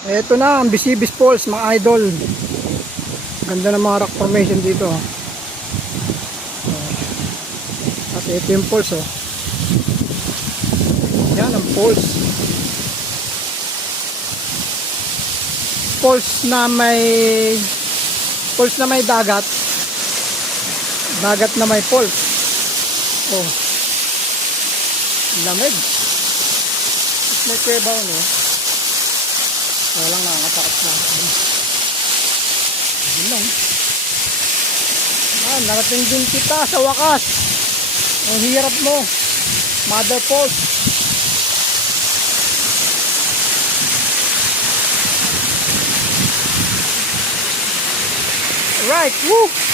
Ito na ang Bisibis Falls mga idol. Ganda ng mga rock formation dito. At ito yung falls oh. Yan ang falls. Falls na may dagat. Dagat na may falls. Oh. Lamig. May kuweba no. Walang nakakatakot na. Yun lang. Narating din kita sa wakas. Ang hirap mo. Mother Falls. Right. Woo!